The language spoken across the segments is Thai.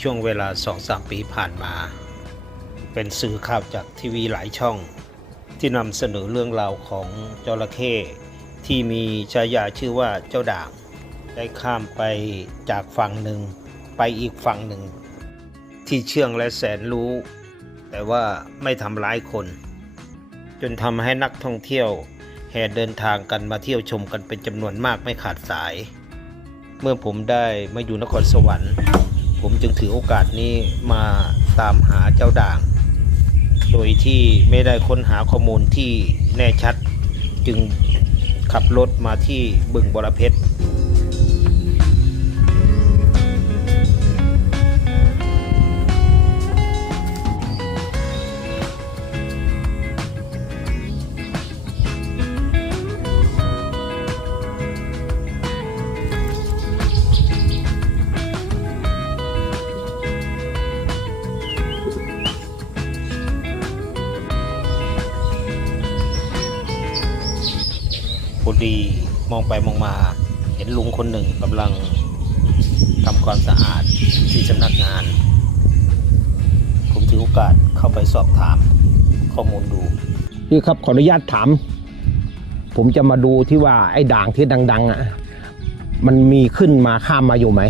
ช่วงเวลาสองสามปีผ่านมา เป็นสื่อข่าวจากทีวีหลายช่อง ที่นำเสนอเรื่องราวของจระเข้ที่มีฉายาชื่อว่าเจ้าด่าง ได้ข้ามไปจากฝั่งหนึ่งไปอีกฝั่งหนึ่ง ที่เชื่องและแสนรู้ แต่ว่าไม่ทำร้ายคน จนทำให้นักท่องเที่ยวแห่เดินทางกันมาเที่ยวชมกันเป็นจำนวนมากไม่ขาดสาย เมื่อผมได้มาอยู่นครสวรรค์ ผมจึงถือโอกาสนี้มาตามหาเจ้าด่าง โดยที่ไม่ได้ค้นหาข้อมูลที่แน่ชัด จึงขับรถมาที่บึงบรเพชร อดีมองไปมองมา เห็นลุงคนหนึ่งกำลังทำความสะอาดที่สำนักงาน ผมถือโอกาสเข้าไปสอบถามข้อมูลดูพี่ครับขออนุญาตถาม ผมจะมาดูที่ว่าไอ้ด่างที่ดัง ๆ อะ มันมีขึ้นมาข้ามมาอยู่ไหม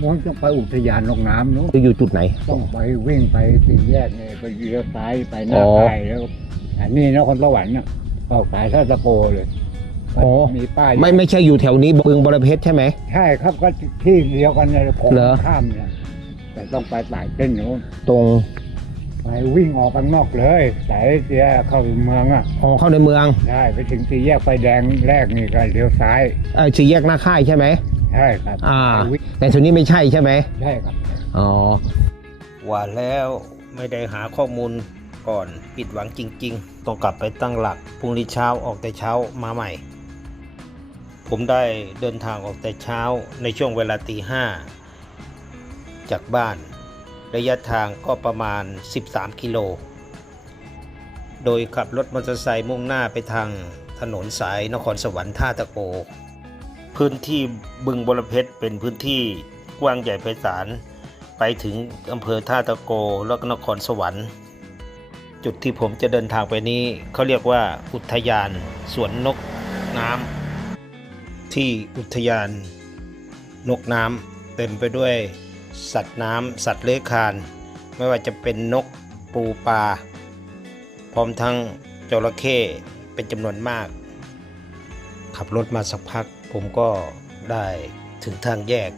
มองต้องไปอุทยานลงน้ำนู้นจะอยู่จุดไหน ต้องไปวิ่งไปสี่แยกเนี่ยไปเลี้ยวซ้ายไปหอ๋น้าอไปแล้ว อันนี้นครสวรรค์น่ะออกสายท่าตะโกเลย อ๋อ มีป้ายไม่ไม่ใช่อยู่แถวนี้บึงบรเพชรใช่ไหม ใช่ครับก็ที่เดียวกันเลยของเหรอ ข้ามเนี่ยแต่ต้องไปสายเส้นนู้นตรงไปวิ่งออกข้างนอกเลยสายเสียเข้าเมืองอะอ๋อเข้าในเมืองได้ไปถึงสี่แยกไฟแดงแรกนี่ก็เลี้ยวซ้ายเออสี่แยกหน้าค่ายใช่ไหม ใช่ครับอ่า ไปวิ่งแต่ส่วนนี้ไม่ใช่ใช่ไหมใช่ครับ อ๋อ ว่าแล้วไม่ได้หาข้อมูลก่อนผิดหวังจริง ๆ ต้องกลับไปตั้งหลักพรุ่งนี้เช้าออกแต่เช้ามาใหม่ ผมได้เดินทางออกแต่เช้าในช่วงเวลาตีห้าจากบ้าน ระยะทางก็ประมาณ 13 กิโล โดยขับรถมอเตอร์ไซค์มุ่งหน้าไปทางถนนสายนครสวรรค์ท่าตะโก พื้นที่บึงบรเพชรเป็นพื้นที่กว้างใหญ่ไพศาลไปถึงอำเภอท่าตะโกแล้วก็นครสวรรค์ จุดที่ผมจะเดินทางไปนี้เขาเรียกว่าอุทยานสวนนกน้ำ ที่อุทยาน นกน้ำเต็มไปด้วยสัตว์น้ำสัตว์เลื้อยคลาน ไม่ว่าจะเป็นนกปูปลาพร้อมทั้งจระเข้เป็นจำนวนมาก ขับรถมาสักพักผมก็ได้ถึงทางแยก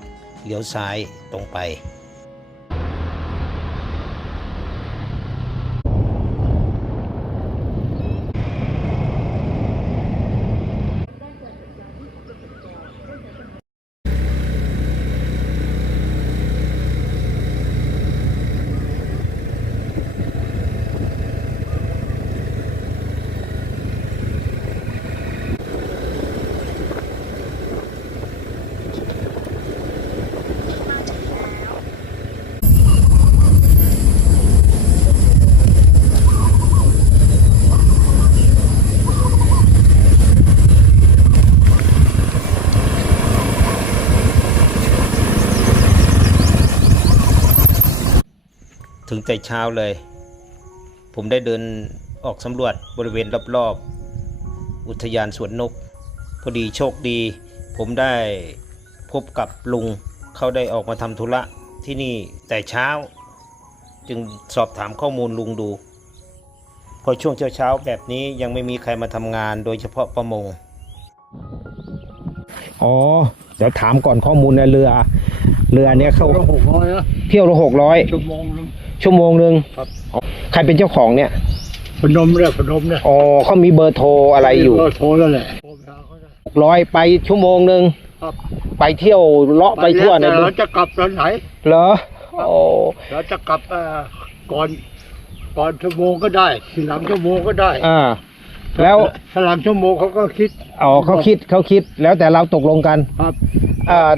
เลี้ยวซ้ายตรงไป แต่เช้าเลย ผมได้เดินออกสำรวจบริเวณรอบๆ อุทยานสวนนก พอดีโชคดี ผมได้พบกับลุง เขาได้ออกมาทำธุระที่นี่แต่เช้า จึงสอบถามข้อมูลลุงดู พอช่วงเช้าๆแบบนี้ยังไม่มีใครมาทำงานโดยเฉพาะประมง อ๋อ เดี๋ยวถามก่อนข้อมูลในเรือ เรือเนี้ยเขาหกร้อยนะเที่ยวละหกร้อยชั่วโมงนึงชั่วโมงหนึ่งครับอ๋อใครเป็นเจ้าของเนี่ยพนมเนี่ยพนมเนี่ยอ๋อเขามีเบอร์โทรอะไรอยู่ก็โทรแล้วแหละโทรไปหาเขาได้หกร้อยไปชั่วโมงหนึ่งครับไปเที่ยวเลาะไปทั่วในแต่บึงเราจะกลับตอนไหนเหรอโอ้เราจะกลับเอ่อก่อนก่อนชั่วโมงก็ได้ทีหลังชั่วโมงก็ได้อ่า แล้วถ้าหลังชั่วโมงเขาก็คิดอ๋อเขาคิดเขาคิด แล้วแต่เราตกลงกันครับอ่า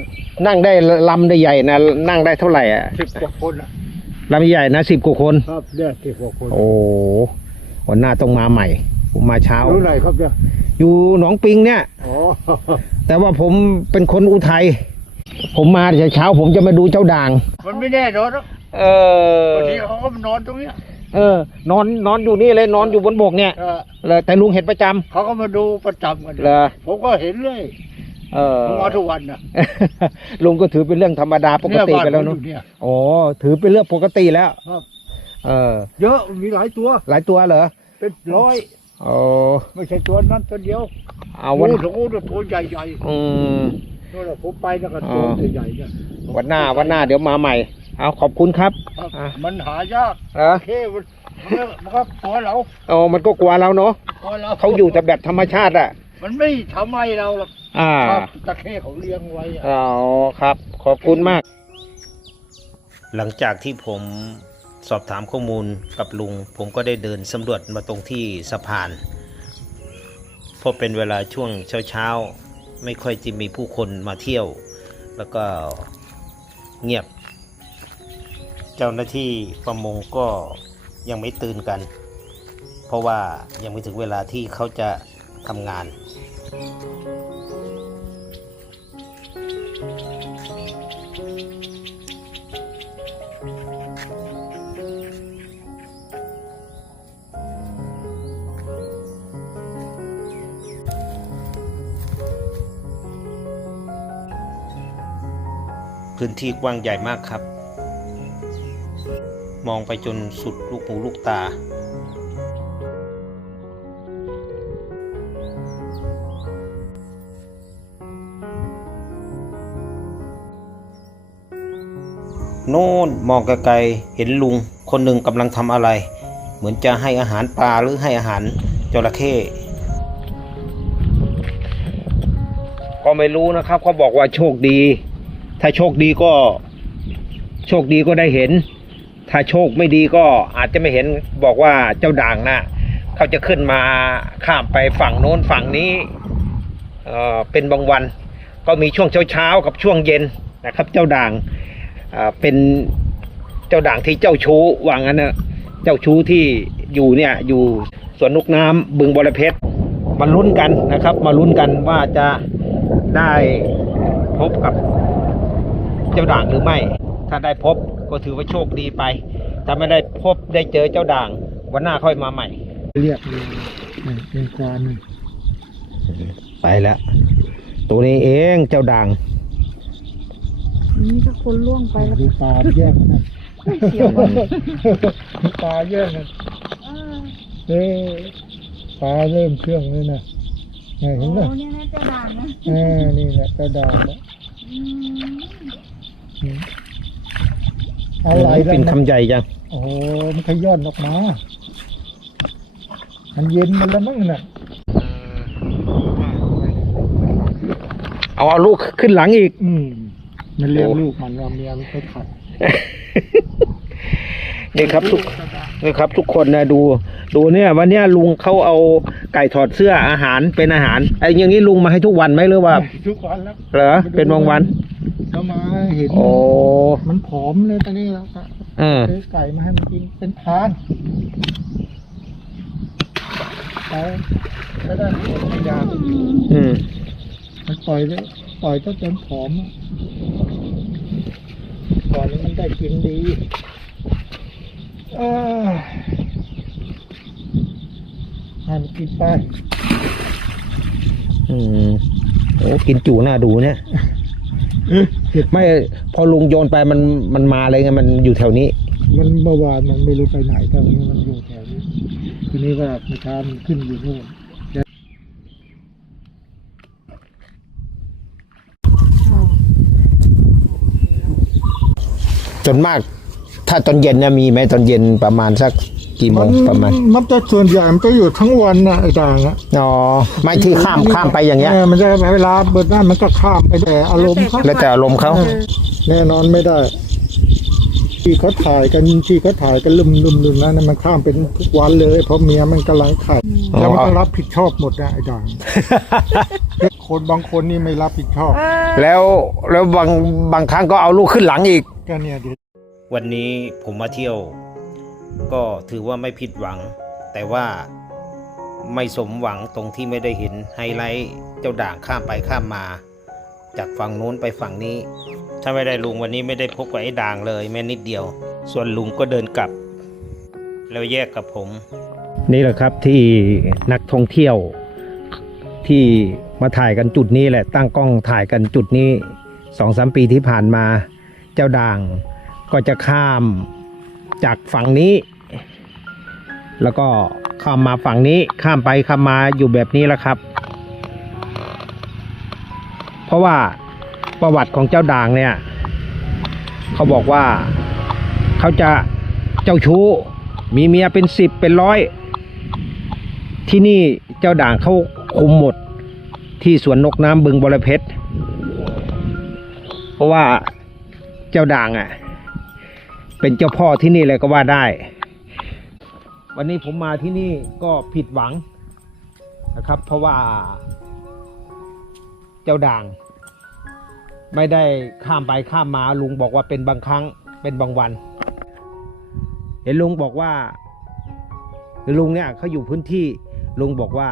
นั่งได้ลำได้ใหญ่นะนั่งได้เท่าไหร่อะสิบกว่าคนอะลำใหญ่นะสิบกว่าคน ครับเนี่ยสิบกว่าคนโอ้วันหน้าต้องมาใหม่ผมมาเช้ารู้ไหนครับเนี่ยอยู่หนองปิงเนี่ยอ๋อแต่ว่าผมเป็นคนอุทัยผผมมาแต่เช้าผมจะมาดูเจ้าด่าง มันไม่แน่นอนหรอกเออบางทีเขาก็มานอนตรงเนี้ย เออ นอนนอนอยู่นี่เลยนอนอยู่บนบกเนี่ยเออเลยแต่ลุงเห็นประจำเขาก็มาดูประจำกันเหรอผมก็เห็นเลยเออผมมาทุกวันนะลุงก็ถือเป็นเรื่องธรรมดาปกติไปแล้วเนเนาะยบ้ผมอยู่เนี่ยอ๋อถือเป็นเรื่องปกติแล้วครับเออ เยอะมีหลายตัว หลายตัวเหรอเป็นร้อยอ๋อไม่ใช่ตัวนั้นตัวเดียวเอาวันโอ้โหตัวใหญ่อืมๆนั่นแหละผมไปแล้วก็อ๋ตัวอใหญ่ๆเนี่ยวันหน้าวันหน้าเดี๋ยวมาใหม่ เอาขอบคุณครับครับอะมันหายากเหรอโอเคมันมันก็ตัวเราอ๋อมันก็กลัวเราเนาะตัวเราเขาอยู่แต่แบบธรรมชาติอะ มันไม่ทำให้เราหรอกอ่าครับตะเข้เขาเลี้ยงไว้อะอ๋อครับ ขอบคุณมาก หลังจากที่ผมสอบถามข้อมูลกับลุง ผมก็ได้เดินสำรวจมาตรงที่สะพานเพราะเป็นเวลาช่วงเช้าๆ ไม่ค่อยจะมีผู้คนมาเที่ยว แล้วก็เงียบ เจ้าหน้าที่ประมงก็ยังไม่ตื่นกัน เพราะว่ายังไม่ถึงเวลาที่เขาจะทำงาน พื้นที่กว้างใหญ่มากครับ มองไปจนสุดลูกหูลูกตา โน่นมองไกลๆเห็นลุงคนหนึ่งกำลังทำอะไร เหมือนจะให้อาหารปลาหรือให้อาหารจระเข้ก็ไม่รู้นะครับเขาบอกว่าโชคดี ถ้าโชคดีก็ โชคดีก็ได้เห็น ถ้าโชคไม่ดีก็อาจจะไม่เห็นบอกว่าเจ้าด่างนะเขาจะขึ้นมาข้ามไปฝั่งโน้นฝั่งนี้เเป็นบางวัน ก็มีช่วงเช้าๆกับช่วงเย็นนะครับ เจ้าด่างเป็นเจ้าด่างที่เจ้าชู้ว่างั้นนะเจ้าชู้ที่อยู่เนี่ยอยู่สวนนุกน้ำบึงบรเพชรมาลุ้นกันนะครับ มาลุ้นกันว่าจะได้พบกับเจ้าด่างหรือไม่ ถ้าได้พบก็ถือว่าโชคดีไป ถ้าไม่ได้พบได้เจอเจ้าด่าง วันหน้าค่อยมาใหม่ เรียกเลยเป็นควานไปแล้วตัวนี้เองเจ้าด่างนี่ถ้าคนล่วงไปแล้วดูปลาแยกนะเสียวกันปลาแยกนเออเอ้ปลาเริ่มเครื่องเลยนะเห็นไหมนี่นะเจะด่างนะเออนี่แหละกระดาษแล้ว อืมอะไรเป็นแล้วคำใหญ่จังโอ้โหมันขย้อนออกมา มันเย็นมันแล้วมั้งน่ะเอาเอาลูกขึ้นหลังอีก อืมมันเลี้ยงโอ้ลูกมันว่าเมียมันไปขัด นี่ครับทุก นี่ครับ ทุกคนนะดู ดูเนี่ยวันเนี้ยลุงเขาเอาไก่ถอดเสื้ออาหารเป็นอาหารไอ้อย่างนี้ลุงมาให้ทุกวันไหมหรือว่า ทุกวันแล้วเหรอเป็นบางวันก็มาเห็นโอ้มันผอมเลยตอนนี้แล้วก็เออซื้อไก่มาให้มันกินเป็นพานเอาก็ได้พยายามอืมมันปล่อยเลยปล่อยตั้งจนผอมอะก่อนนี้มันได้กินดีเออให้มันกินไปอืมโอ้กินจู่หน้าดูเนี่ย ไม่พอลุงโยนไปมันมันมาเลยไงมันอยู่แถวนี้ มันเมื่อวานมันไม่รู้ไปไหนแต่วันนี้มันอยู่แถวนี้ทีนี้ว่าเมื่อเช้ามันขึ้นอยู่นู่นจนมาก ถ้าตอนเย็นเนี่ยมีไหมตอนเย็นประมาณสักกี่โมงประมาณมันจะส่วนใหญ่มันจะอยู่ทั้งวันนะไอ้ด่างอะอ๋อไม่ที่ข้ามข้ามไปอย่างเงี้ยมันจะเวลาเปิดหน้ามันก็ข้ามไปแต่อารมณ์เขาแล้วแต่อารมณ์เขาแน่นอนไม่ได้ ที่เขาถ่ายกันที่เขาถ่ายกันลุ่มลุ่มลุ่มแล้วนะมันข้ามเป็นทุกวันเลย เพราะเมียมันกำลังไข่แล้วมันก็รับผิดชอบหมดนะไอ้ด่างคนบางคนนี่ไม่รับผิดชอบ แล้วแล้วบางบางครั้งก็เอาลูกขึ้นหลังอีกก็เนี่ยเดี๋ยว วันนี้ผมมาเที่ยว ก็ถือว่าไม่ผิดหวัง แต่ว่าไม่สมหวังตรงที่ไม่ได้เห็นไฮไลท์เจ้าด่างข้ามไปข้ามมา จากฝั่งนู้นไปฝั่งนี้ ถ้าไม่ได้ลุงวันนี้ไม่ได้พบกับไอ้ด่างเลยแม้นิดเดียว ส่วนลุงก็เดินกลับ แล้วแยกกับผม นี่แหละครับที่นักท่องเที่ยวที่มาถ่ายกันจุดนี้แหละตั้งกล้องถ่ายกันจุดนี้สองสามปีที่ผ่านมา เจ้าด่าง ก็จะข้ามจากฝั่งนี้ แล้วก็ข้ามมาฝั่งนี้ข้ามไปข้ามมาอยู่แบบนี้แหละครับ เพราะว่าประวัติของเจ้าด่างเนี่ย เขาบอกว่าเขาจะเจ้าชู้ มีเมียเป็นสิบเป็นร้อย ที่นี่เจ้าด่างเขาคุมหมดที่สวนนกน้ำบึงบรเพชร เพราะว่าเจ้าด่างอะ เป็นเจ้าพ่อที่นี่เลยก็ว่าได้ วันนี้ผมมาที่นี่ก็ผิดหวังนะครับ เพราะว่าเจ้าด่าง ไม่ได้ข้ามไปข้ามมาลุงบอกว่าเป็นบางครั้งเป็นบางวัน เห็นลุงบอกว่า ลุงเนี่ยเขาอยู่พื้นที่ลุงบอกว่า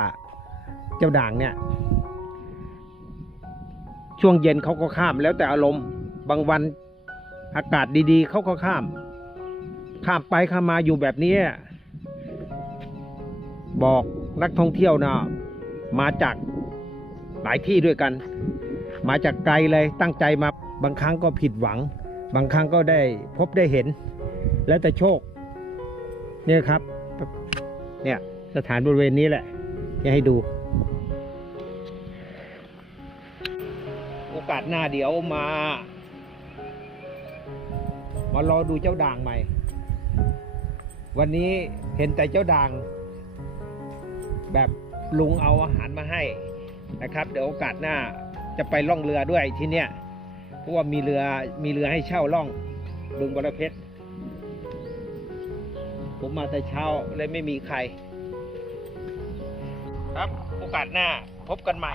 เจ้าด่างเนี่ย ช่วงเย็นเขาก็ข้ามแล้วแต่อารมณ์บางวัน อากาศดีๆ เขาก็ข้าม ข้ามไปข้ามมาอยู่แบบนี้ บอกนักท่องเที่ยวนะมาจากหลายที่ด้วยกัน มาจากไกลเลยตั้งใจมาบางครั้งก็ผิดหวัง บางครั้งก็ได้พบได้เห็น แล้วแต่โชคเนี่ยครับ เนี่ยสถานบริเวณนี้แหละจะให้ดู โอกาสหน้าเดี๋ยวมา มารอดูเจ้าด่างใหม่ วันนี้เห็นแต่เจ้าด่าง แบบลุงเอาอาหารมาให้นะครับ เดี๋ยวโอกาสหน้าจะไปล่องเรือด้วยที่เนี่ยเพราะว่ามีเรือมีเรือให้เช่าล่องบึงบรเพชรผมมาแต่เช้าเลยไม่มีใคร ครับโอกาสหน้าพบกันใหม่